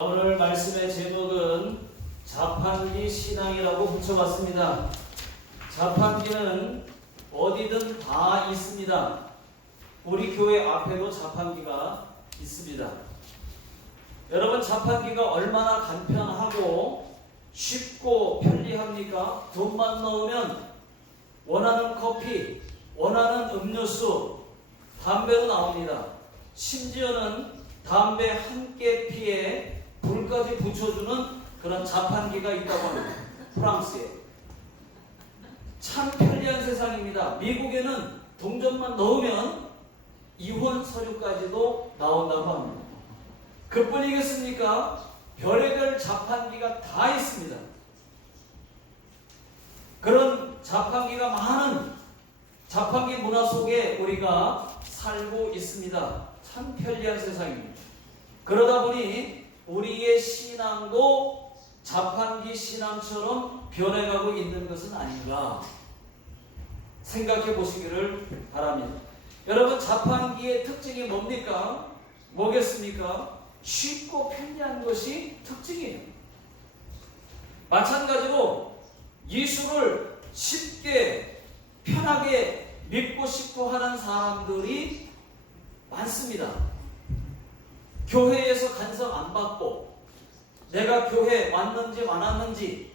오늘 말씀의 제목은 자판기 신앙이라고 붙여봤습니다. 자판기는 어디든 다 있습니다. 우리 교회 앞에도 자판기가 있습니다. 여러분, 자판기가 얼마나 간편하고 쉽고 편리합니까? 돈만 넣으면 원하는 커피, 원하는 음료수, 담배도 나옵니다. 심지어는 담배 한 개 피에 불까지 붙여주는 그런 자판기가 있다고 합니다. 프랑스에. 참 편리한 세상입니다. 미국에는 동전만 넣으면 이혼 서류까지도 나온다고 합니다. 그뿐이겠습니까? 별의별 자판기가 다 있습니다. 그런 자판기가 많은 자판기 문화 속에 우리가 살고 있습니다. 참 편리한 세상입니다. 그러다 보니 우리의 신앙도 자판기 신앙처럼 변해가고 있는 것은 아닌가 생각해 보시기를 바랍니다. 여러분, 자판기의 특징이 뭡니까? 뭐겠습니까? 쉽고 편리한 것이 특징이에요. 마찬가지로 예수를 쉽게 편하게 믿고 싶어 하는 사람들이 많습니다. 교회에서 간섭 안 받고 내가 교회 왔는지 안 왔는지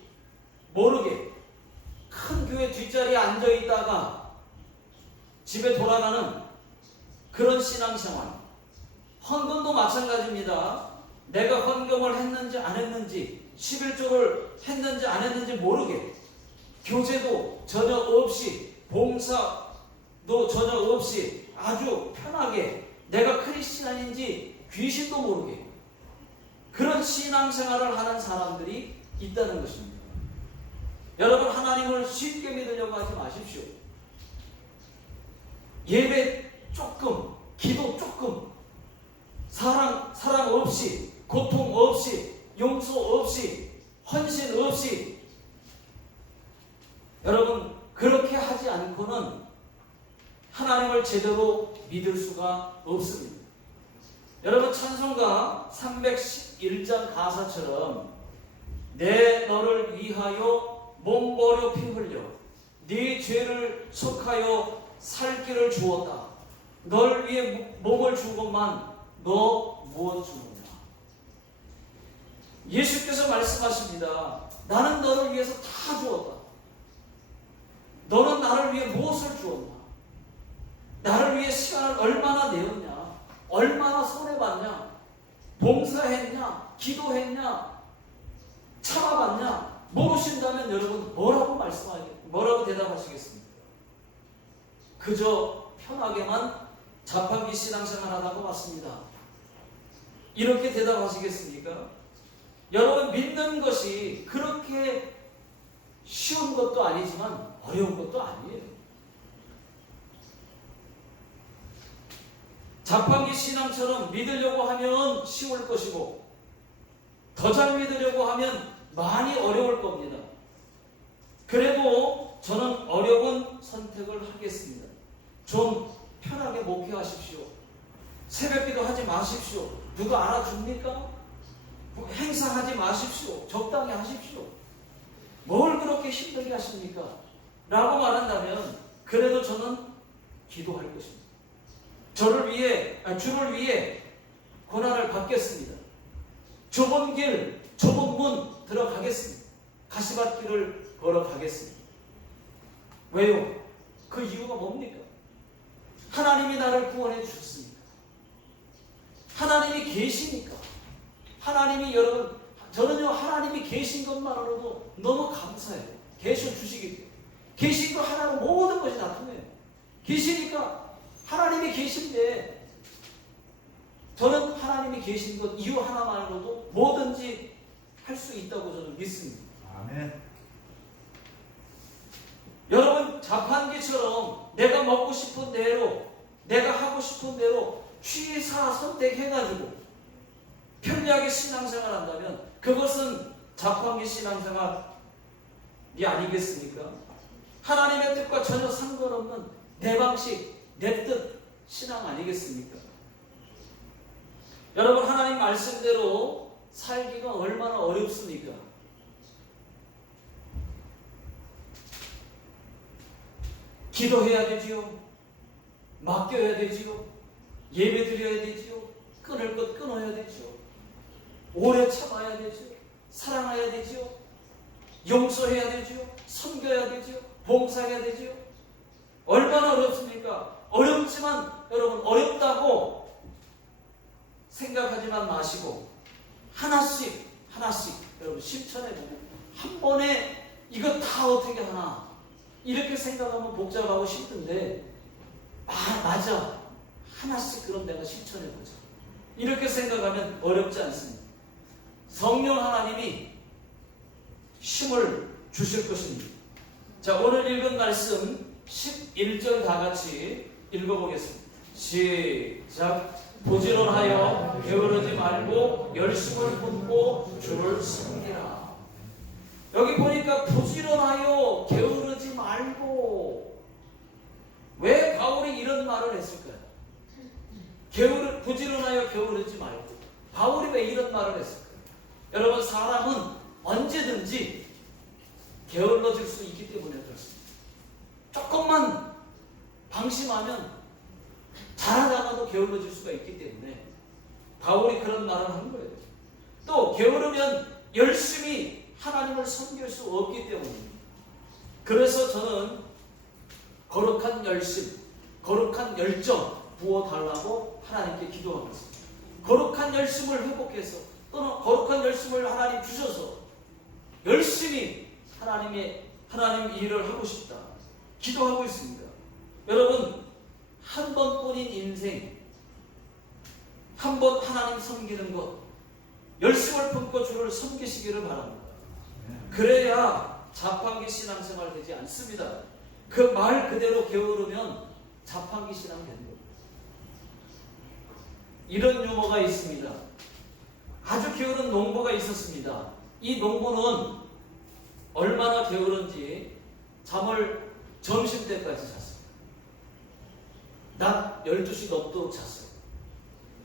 모르게 큰 교회 뒷자리에 앉아 있다가 집에 돌아가는 그런 신앙생활. 헌금도 마찬가지입니다. 내가 헌금을 했는지 안 했는지, 11조를 했는지 안 했는지 모르게, 교제도 전혀 없이, 봉사도 전혀 없이 아주 편하게 내가 크리스찬인지 귀신도 모르게 그런 신앙생활을 하는 사람들이 있다는 것입니다. 여러분, 하나님을 쉽게 믿으려고 하지 마십시오. 예배 조금, 기도 조금, 사랑 없이, 고통 없이, 용서 없이, 헌신 없이, 여러분, 그렇게 하지 않고는 하나님을 제대로 믿을 수가 없습니다. 여러분, 찬송가 311장 가사처럼 내 너를 위하여 몸버려 피 흘려 네 죄를 속하여 살 길을 주었다. 널 위해 몸을 주고만 너 무엇 주느냐. 예수께서 말씀하십니다. 나는 너를 위해서 다 주었다. 너는 나를 위해 무엇을 주었나? 나를 위해 시간을 얼마나 내었냐? 얼마나 손해봤냐? 봉사했냐? 기도했냐? 참아봤냐? 모르신다면 여러분 뭐라고 대답하시겠습니까? 그저 편하게만 자판기 신앙생활 하다고 맞습니다. 이렇게 대답하시겠습니까? 여러분, 믿는 것이 그렇게 쉬운 것도 아니지만 어려운 것도 아니에요. 자판기 신앙처럼 믿으려고 하면 쉬울 것이고 더 잘 믿으려고 하면 많이 어려울 겁니다. 그래도 저는 어려운 선택을 하겠습니다. 좀 편하게 목회하십시오. 새벽기도 하지 마십시오. 누가 알아줍니까? 행사하지 마십시오. 적당히 하십시오. 뭘 그렇게 힘들게 하십니까? 라고 말한다면 그래도 저는 기도할 것입니다. 주를 위해 고난을 받겠습니다. 좁은 길, 좁은 문 들어가겠습니다. 가시밭길을 걸어가겠습니다. 왜요? 그 이유가 뭡니까? 하나님이 나를 구원해 주셨습니까? 하나님이 계시니까. 여러분, 저는요, 하나님이 계신 것만으로도 너무 감사해요. 계셔 주시기 때문에. 계신 것 하나로 모든 것이 다 통해요. 계시니까 하나님이 계신데 저는 하나님이 계신 것 이유 하나만으로도 뭐든지 할 수 있다고 저는 믿습니다. 아멘. 여러분, 자판기처럼 내가 먹고 싶은 대로, 내가 하고 싶은 대로 취사 선택해가지고 편리하게 신앙생활 한다면 그것은 자판기 신앙생활이 아니겠습니까? 하나님의 뜻과 전혀 상관없는 내 방식, 내 뜻 신앙 아니겠습니까? 여러분, 하나님 말씀대로 살기가 얼마나 어렵습니까? 기도해야 되지요. 맡겨야 되지요. 예배 드려야 되지요. 끊을 것 끊어야 되지요. 오래 참아야 되지요. 사랑해야 되지요. 용서해야 되지요. 섬겨야 되지요. 봉사해야 되지요. 얼마나 어렵습니까? 어렵지만 여러분 어렵다고 생각하지만 마시고 하나씩 여러분 실천해보고 한 번에 이거 다 어떻게 하나 이렇게 생각하면 복잡하고 힘든데 맞아 하나씩 그럼 내가 실천해보자 이렇게 생각하면 어렵지 않습니다. 성령 하나님이 힘을 주실 것입니다. 자, 오늘 읽은 말씀 11절 다 같이 읽어보겠습니다. 시작. 부지런하여 게으르지 말고 열심을 품고 주를 섬기라. 여기 보니까 부지런하여 게으르지 말고, 왜 바울이 이런 말을 했을까요? 부지런하여 게으르지 말고. 바울이 왜 이런 말을 했을까요? 여러분, 사람은 언제든지 게을러질 수 있기 때문에 그렇습니다. 조금만 방심하면 잘하다가도 게을러질 수가 있기 때문에 바울이 그런 말을 하는 거예요. 또 게으르면 열심히 하나님을 섬길 수 없기 때문입니다. 그래서 저는 거룩한 열심, 거룩한 열정 부어달라고 하나님께 기도하고 있습니다. 거룩한 열심을 회복해서 또는 거룩한 열심을 하나님 주셔서 열심히 하나님 일을 하고 싶다 기도하고 있습니다. 여러분, 한 번뿐인 인생, 한 번 하나님 섬기는 것, 열심을 품고 주를 섬기시기를 바랍니다. 그래야 자판기 신앙생활 되지 않습니다. 그 말 그대로 게으르면 자판기 신앙 되는 겁니다. 이런 유머가 있습니다. 아주 게으른 농부가 있었습니다. 이 농부는 얼마나 게으른지 잠을 점심때까지 잤습니다. 낮 12시 넘도록 잤어요.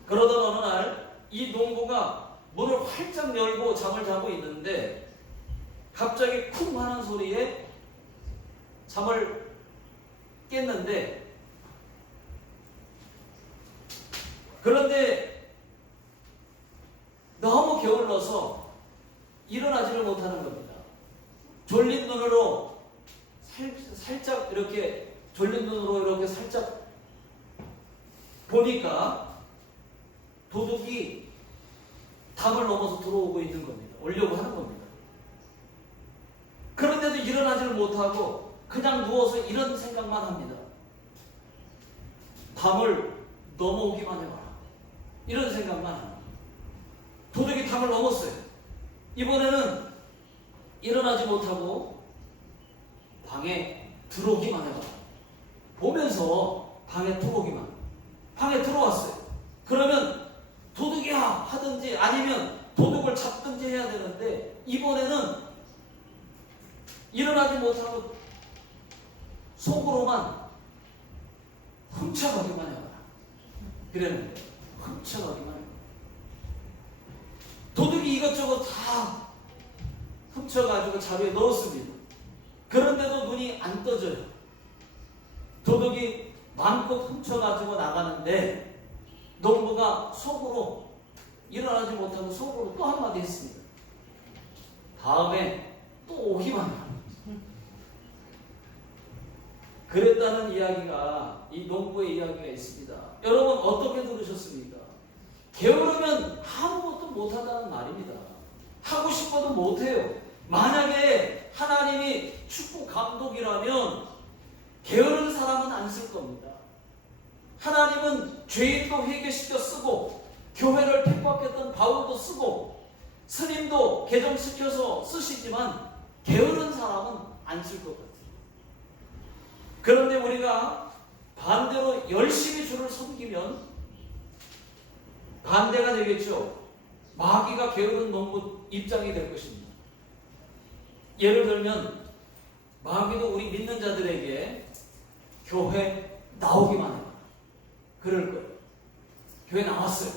그러던 어느 날 이 농부가 문을 활짝 열고 잠을 자고 있는데 갑자기 쿵 하는 소리에 잠을 깼는데, 그런데 너무 게을러서 일어나지를 못하는 겁니다. 졸린 눈으로 살짝 이렇게 졸린 눈으로 이렇게 살짝 보니까 도둑이 담을 넘어서 들어오고 있는 겁니다. 오려고 하는 겁니다. 그런데도 일어나지를 못하고 그냥 누워서 이런 생각만 합니다. 담을 넘어오기만 해봐라. 이런 생각만 합니다. 도둑이 담을 넘었어요. 이번에는 일어나지 못하고 방에 들어오기만 해봐라. 보면서 방에 들어오기만. 방에 들어왔어요. 그러면 도둑이야 하든지 아니면 도둑을 잡든지 해야 되는데, 이번에는 일어나지 못하고 속으로만 훔쳐가기만 해봐라. 그랬는데 훔쳐가기만 해봐라. 도둑이 이것저것 다 훔쳐가지고 자루에 넣었습니다. 그런데도 눈이 안 떠져요. 도둑이 마음껏 훔쳐가지고 나가는데 농부가 속으로 일어나지 못하고 속으로 또 한마디 했습니다. 다음에 또 오기만 합니다. 그랬다는 이야기가, 이 농부의 이야기가 있습니다. 여러분 어떻게 들으셨습니까? 게으르면 아무것도 못한다는 말입니다. 하고 싶어도 못해요. 만약에 하나님이 축구 감독이라면 게으른 사람은 안 쓸 겁니다. 하나님은 죄인도 회개시켜 쓰고 교회를 핍박했던 바울도 쓰고 스님도 개정시켜서 쓰시지만 게으른 사람은 안 쓸 것 같아요. 그런데 우리가 반대로 열심히 주를 섬기면 반대가 되겠죠. 마귀가 게으른 농부 입장이 될 것입니다. 예를 들면 마귀도 우리 믿는 자들에게 교회 나오기만 해봐. 그럴 거예요. 교회 나왔어요.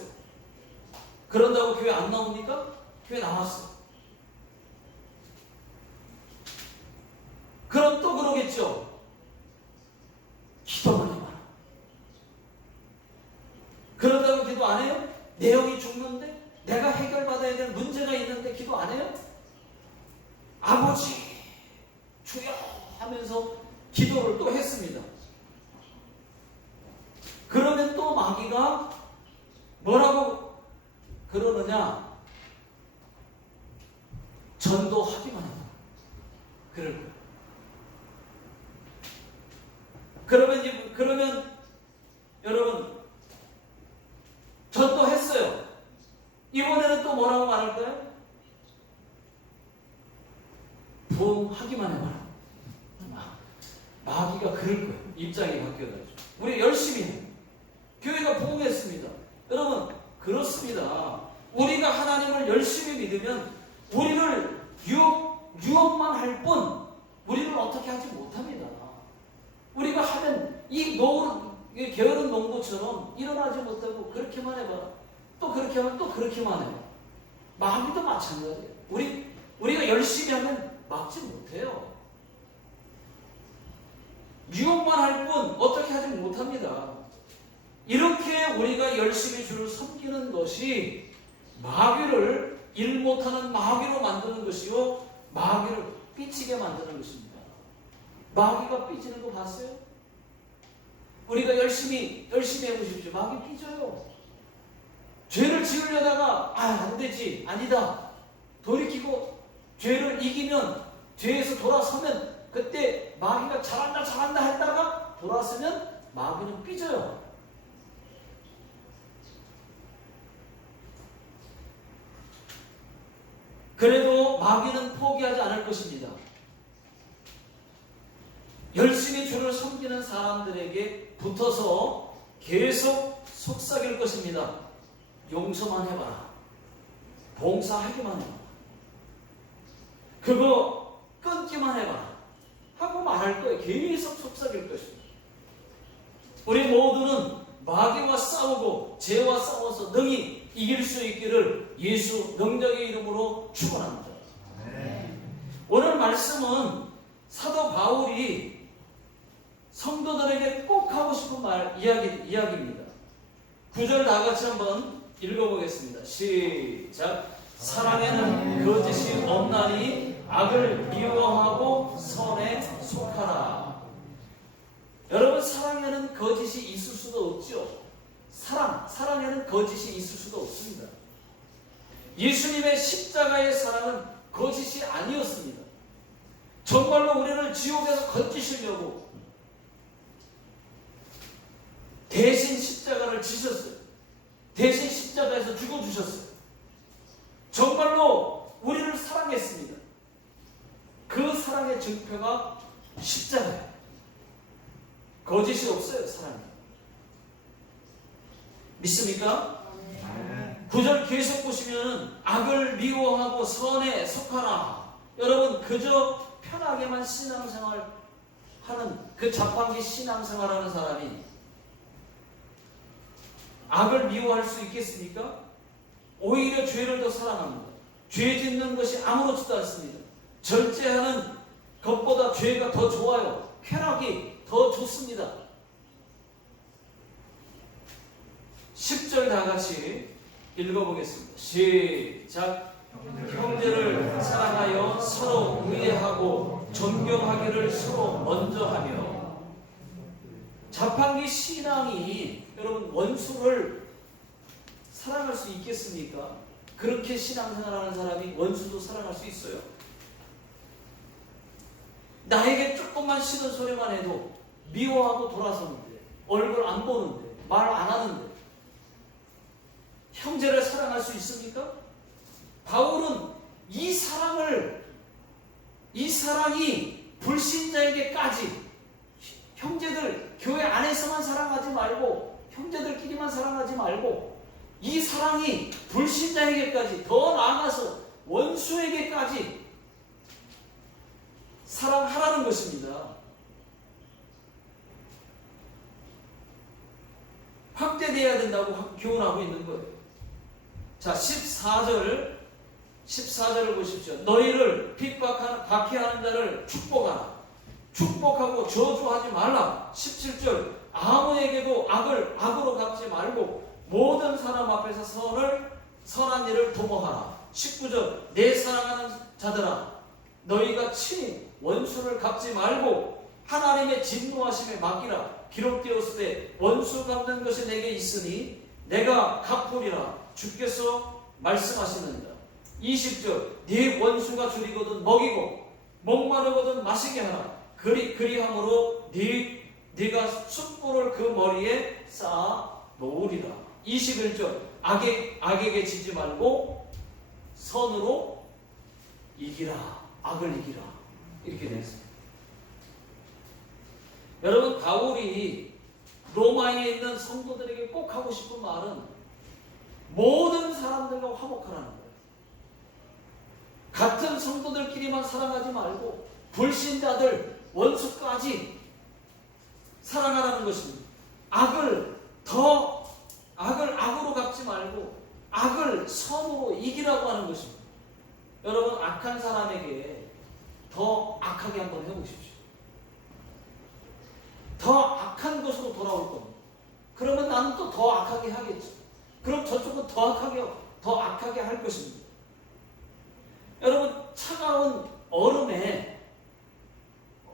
그런다고 교회 안 나옵니까? 교회 나왔어요. 그럼 또 그러겠죠. 기도만 해봐라. 그러다가 기도 안 해요? 내 영이 죽는데? 내가 해결받아야 될 문제가 있는데 기도 안 해요? 아버지 주여 하면서 기도를 또 했습니다. 그러면 또 마귀가 뭐라고 그러느냐? 전도하기만 해봐. 그럴 거예요. 그러면 여러분 전도했어요. 이번에는 또 뭐라고 말할까요? 부흥하기만 해봐라. 마귀가 그럴 거예요. 입장이 바뀌어가지고. 우리 열심히 해요. 교회가 부흥했습니다. 여러분 그렇습니다. 우리가 하나님을 열심히 믿으면 우리를 유혹만 할 뿐 우리를 어떻게 하지 못합니다. 우리가 하면 이 게으른 농부처럼 일어나지 못하고 그렇게만 해봐라. 또 그렇게 하면 또 그렇게만 해요. 마귀도 마찬가지예요. 우리가 열심히 하면 막지 못해요. 유혹만 할 뿐 어떻게 하지 못합니다. 이렇게 우리가 열심히 주를 섬기는 것이 마귀를 일 못하는 마귀로 만드는 것이요 마귀를 삐치게 만드는 것입니다. 마귀가 삐지는 거 봤어요? 우리가 열심히 해보십시오. 마귀 삐져요. 죄를 지으려다가 안 되지, 아니다 돌이키고 죄를 이기면 죄에서 돌아서면 그때 마귀가 잘한다 했다가 돌아서면 마귀는 삐져요. 그래도 마귀는 포기하지 않을 것입니다. 열심히 주를 섬기는 사람들에게 붙어서 계속 속삭일 것입니다. 용서만 해봐라. 봉사하기만 해봐라. 그거 끊기만 해봐라. 하고 말할 거예요. 계속 속삭일 것입니다. 우리 모두는 마귀와 싸우고 죄와 싸워서 능히 이길 수 있기를 예수 능력의 이름으로 축원합니다. 오늘 말씀은 사도 바울이 성도들에게 꼭 하고 싶은 이야기입니다. 9절 다 같이 한번 읽어보겠습니다. 시작. 사랑에는 거짓이 없나니 악을 미워하고 선에 속하라. 여러분 사랑에는 거짓이 있을 수도 없죠. 사랑에는 거짓이 있을 수도 없습니다. 예수님의 십자가의 사랑은 거짓이 아니었습니다. 정말로 우리를 지옥에서 건지시려고 대신 십자가를 지셨어요. 대신 십자가에서 죽어주셨어요. 정말로 우리를 사랑했습니다. 그 사랑의 증표가 십자가예요. 거짓이 없어요. 사랑이. 믿습니까? 9절 계속 보시면 악을 미워하고 선에 속하라. 여러분 그저 편하게만 신앙생활 하는 그 자판기 신앙생활하는 사람이 악을 미워할 수 있겠습니까? 오히려 죄를 더 사랑합니다. 죄 짓는 것이 아무렇지도 않습니다. 절제하는 것보다 죄가 더 좋아요. 쾌락이 더 좋습니다. 10절 다 같이 읽어보겠습니다. 시작. 형제를 사랑하여 서로 의해하고 존경하기를 서로 먼저 하며. 자판기 신앙이 여러분 원수를 사랑할 수 있겠습니까? 그렇게 신앙생활하는 사람이 원수도 사랑할 수 있어요? 나에게 조금만 싫은 소리만 해도 미워하고 돌아서는데, 얼굴 안 보는데, 말 안 하는데 형제를 사랑할 수 있습니까? 바울은 이 사랑이 불신자에게까지, 형제들 교회 안에서만 사랑하지 말고 형제들끼리만 사랑하지 말고 이 사랑이 불신자에게까지, 더 나아가서 원수에게까지 사랑하라는 것입니다. 확대되어야 된다고 교훈하고 있는 거예요. 자, 14절 14절을 보십시오. 너희를 핍박하는 박해하는 자를 축복하라. 축복하고 저주하지 말라. 17절 아무에게도 악을 악으로 갚지 말고 모든 사람 앞에서 선한 일을 도모하라. 19절 내 사랑하는 자들아 너희가 친히 원수를 갚지 말고 하나님의 진노하심에 맡기라. 기록되었을 때 원수 갚는 것이 내게 있으니 내가 갚으리라. 주께서 말씀하시느니라. 20절 네 원수가 줄이거든 먹이고 목마르거든 마시게 하라. 그리함으로 네가 숯불을 그 머리에 쌓아 놓으리라. 21절 악에게 지지 말고 선으로 이기라. 악을 이기라. 이렇게 되어 있습니다. 여러분 바울이 로마에 있는 성도들에게 꼭 하고 싶은 말은 모든 사람들과 화목하라는 거예요. 같은 성도들끼리만 사랑하지 말고 불신자들 원수까지 사랑하라는 것입니다. 악을 악으로 갚지 말고 악을 선으로 이기라고 하는 것입니다. 여러분 악한 사람에게 더 악하게 한번 해보십시오. 더 악한 것으로 돌아올 겁니다. 그러면 나는 또 더 악하게 하겠죠. 그럼 저쪽은 더 악하게 할 것입니다. 여러분 차가운 얼음에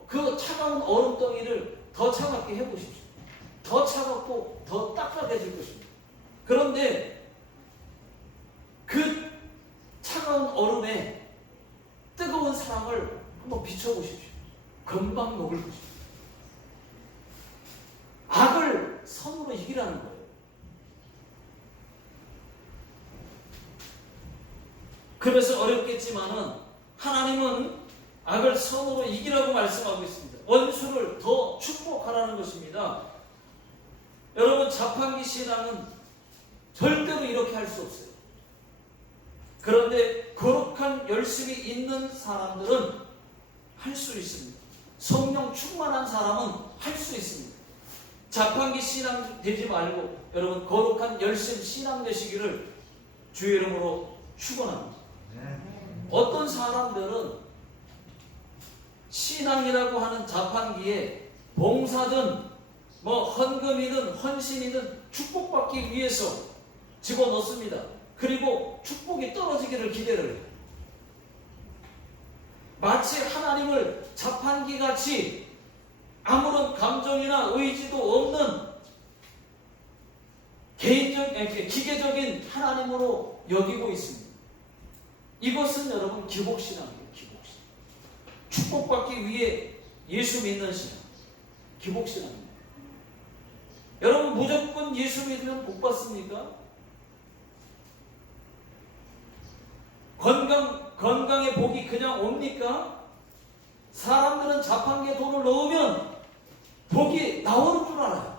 그 차가운 얼음덩이를 더 차갑게 해보십시오. 더 차갑고 더 딱딱해질 것입니다. 그런데 그 차가운 얼음에 뜨거운 사랑을 한번 비춰보십시오. 금방 녹을 것입니다. 악을 선으로 이기라는 거예요. 그래서 어렵겠지만은 하나님은 악을 선으로 이기라고 말씀하고 있습니다. 원수를 더 축복하라는 것입니다. 여러분 자판기 신앙은 절대로 이렇게 할 수 없어요. 그런데 거룩한 열심이 있는 사람들은 할 수 있습니다. 성령 충만한 사람은 할 수 있습니다. 자판기 신앙 되지 말고 여러분 거룩한 열심 신앙 되시기를 주의 이름으로 축원합니다. 어떤 사람들은 신앙이라고 하는 자판기에 봉사든 헌금이든 헌신이든 축복받기 위해서 집어넣습니다. 그리고 축복이 떨어지기를 기대를 해요. 마치 하나님을 자판기같이 아무런 감정이나 의지도 없는 기계적인 하나님으로 여기고 있습니다. 이것은 여러분 기복신앙이에요. 기복신앙. 축복받기 위해 예수 믿는 신앙. 기복신앙입니다. 여러분 무조건 예수 믿으면 복 받습니까? 건강의 복이 그냥 옵니까? 사람들은 자판기에 돈을 넣으면 복이 나오는 줄 알아요.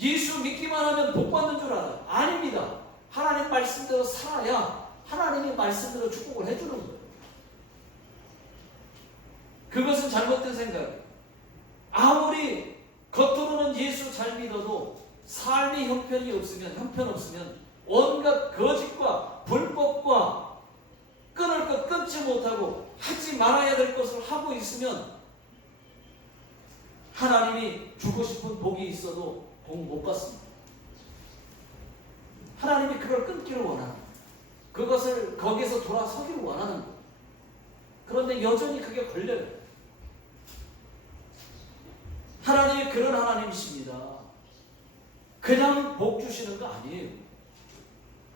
예수 믿기만 하면 복 받는 줄 알아요. 아닙니다. 하나님 말씀대로 살아야 하나님의 말씀대로 축복을 해주는 거예요. 그것은 잘못된 생각이에요. 아무리 겉으로는 예수 잘 믿어도 삶의 형편 없으면 온갖 거짓과 불법과 끊을 것 끊지 못하고 하지 말아야 될 것을 하고 있으면 하나님이 주고 싶은 복이 있어도 복 못 받습니다. 하나님이 그걸 끊기를 원하는 거예요. 그것을 거기서 돌아서기를 원하는 거예요. 그런데 여전히 그게 걸려요. 하나님이 그런 하나님이십니다. 그냥 복 주시는 거 아니에요.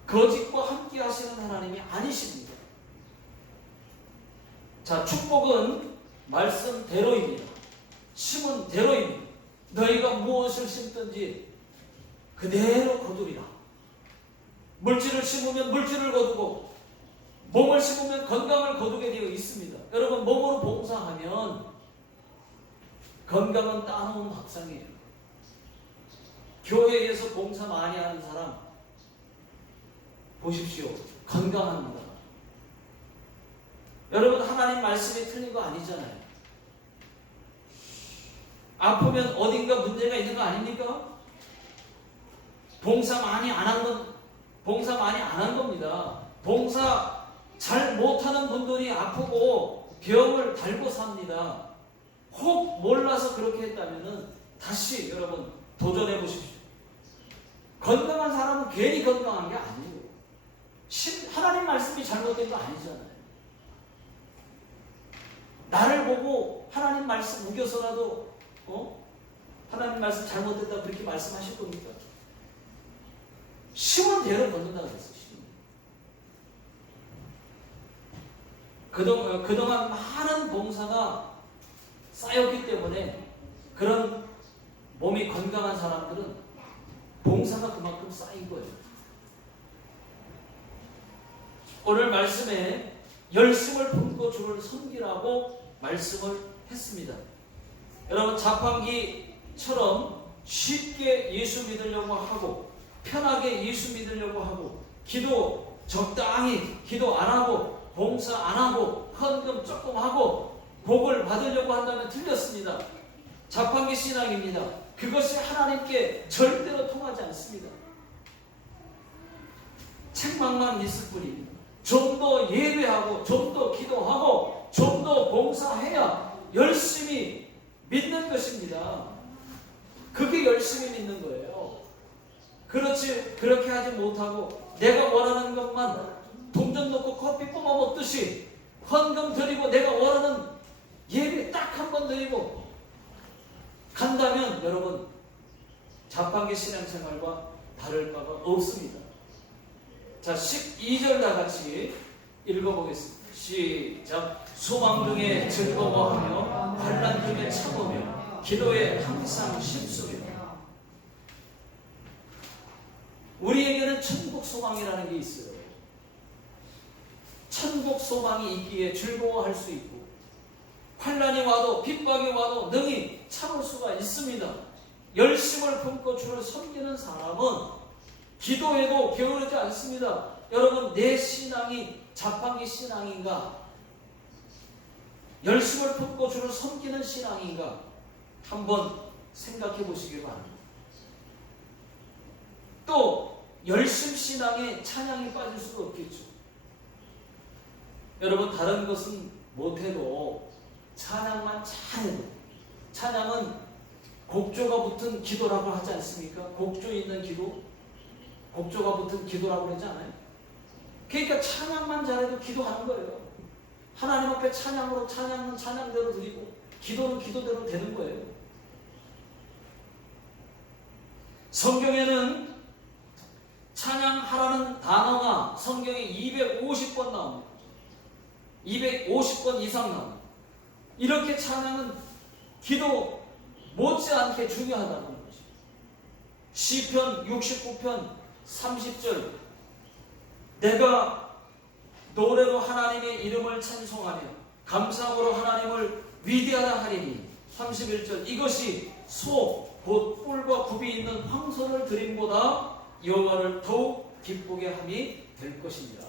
거짓과 함께 하시는 하나님이 아니십니다. 자, 축복은 말씀대로입니다. 심은 대로입니다. 너희가 무엇을 심든지 그대로 거두리라. 물질을 심으면 물질을 거두고 몸을 심으면 건강을 거두게 되어 있습니다. 여러분 몸으로 봉사하면 건강은 따놓은 밥상이에요. 교회에서 봉사 많이 하는 사람 보십시오. 건강합니다. 여러분 하나님 말씀이 틀린 거 아니잖아요. 아프면 어딘가 문제가 있는 거 아닙니까? 봉사 많이 안 한 겁니다. 봉사 잘 못하는 분들이 아프고 병을 달고 삽니다. 혹 몰라서 그렇게 했다면 다시 여러분 도전해 보십시오. 건강한 사람은 괜히 건강한 게 아니에요. 하나님 말씀이 잘못된 거 아니잖아요. 나를 보고 하나님 말씀 우겨서라도 하나님 말씀 잘못됐다 그렇게 말씀하실 겁니까? 심은 대로 걷는다고 그랬어요. 그동안 많은 봉사가 쌓였기 때문에 그런 몸이 건강한 사람들은 봉사가 그만큼 쌓인 거예요. 오늘 말씀에 열심을 품고 주를 섬기라고 말씀을 했습니다. 여러분 자판기처럼 쉽게 예수 믿으려고 하고 편하게 예수 믿으려고 하고 기도 적당히 기도 안 하고 봉사 안 하고 헌금 조금 하고 복을 받으려고 한다면 틀렸습니다. 자판기 신앙입니다. 그것이 하나님께 절대로 통하지 않습니다. 책망만 있을 뿐입니다. 좀 더 예배하고 좀 더 기도하고 좀 더 봉사해야 열심히 믿는 것입니다. 그게 열심히 믿는 거예요. 그렇지 그렇게 하지 못하고 내가 원하는 것만 동전 넣고 커피 뽑아 먹듯이 헌금 드리고 내가 원하는 예배 딱 한 번 드리고 간다면 여러분 자판기 신앙생활과 다를 바가 없습니다. 자 12절 다 같이 읽어보겠습니다. 시작. 소망 중에 즐거워하며 환난 중에 참으며 기도에 항상 힘쓰며. 우리에게는 천국 소망이라는 게 있어요. 천국 소망이 있기에 즐거워할 수 있고 환난이 와도 핍박이 와도 능히 참을 수가 있습니다. 열심을 품고 주를 섬기는 사람은 기도해도 게으르지 않습니다. 여러분 내 신앙이 자판기 신앙인가? 열심을 품고 주를 섬기는 신앙인가? 한번 생각해 보시기 바랍니다. 또 열심 신앙에 찬양이 빠질 수도 없겠죠. 여러분 다른 것은 못해도 찬양만 잘해도 찬양은 곡조가 붙은 기도라고 하지 않습니까? 곡조 있는 기도, 곡조가 붙은 기도라고 그러지 않아요? 그러니까 찬양만 잘해도 기도하는 거예요. 하나님 앞에 찬양으로 찬양은 찬양대로 드리고 기도는 기도대로 되는 거예요. 성경에는 찬양하라는 단어가 성경에 250번 나옵니다. 250번 이상 나옵니다. 이렇게 찬양은 기도 못지않게 중요하다는 것입니다. 시편 69편 30절 내가 노래로 하나님의 이름을 찬송하며 감사함으로 하나님을 위대하다 하리니 31절 이것이 소 곧 뿔과 굽이 있는 황소를 드림보다 여호와를 더욱 기쁘게 함이 될 것입니다.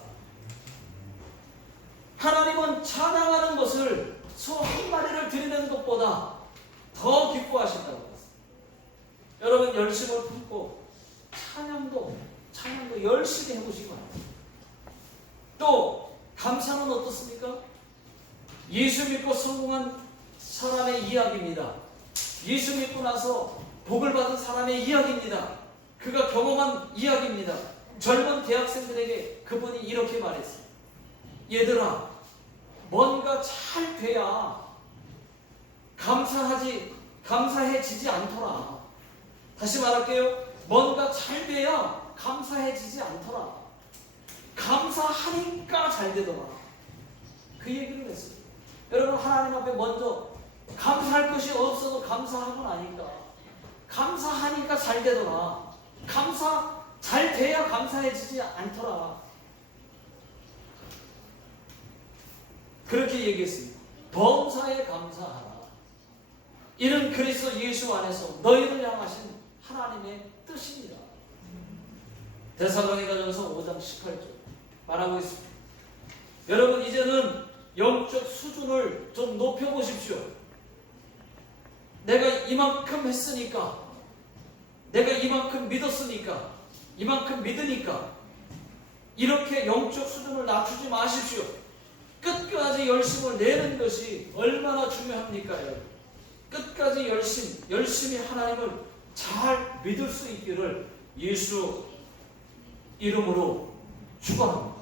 하나님은 찬양하는 것을 소 한 마리를 드리는 것보다 더 기뻐하신다고 했습니다. 여러분 열심을 품고 찬양도 열심히 해보시기 바랍니다. 또 감사는 어떻습니까? 예수 믿고 성공한 사람의 이야기입니다. 예수 믿고 나서 복을 받은 사람의 이야기입니다. 그가 경험한 이야기입니다. 젊은 대학생들에게 그분이 이렇게 말했어요. 얘들아, 뭔가 잘 돼야 감사해지지 않더라. 다시 말할게요. 뭔가 잘 돼야 감사해지지 않더라. 감사하니까 잘 되더라. 그 얘기를 했어요. 여러분 하나님 앞에 먼저 감사할 것이 없어도 감사하고 나니까 감사하니까 잘 되더라. 잘 돼야 감사해지지 않더라. 그렇게 얘기했습니다. 범사에 감사하라. 이는 그리스도 예수 안에서 너희를 향하신 하나님의 뜻입니다. 데살로니가전서 5장 18절 말하고 있습니다. 여러분 이제는 영적 수준을 좀 높여보십시오. 내가 이만큼 했으니까, 내가 이만큼 믿었으니까, 이만큼 믿으니까 이렇게 영적 수준을 낮추지 마십시오. 끝까지 열심을 내는 것이 얼마나 중요합니까, 여러분? 끝까지 열심히 하나님을 잘 믿을 수 있기를 예수 이름으로 축원합니다.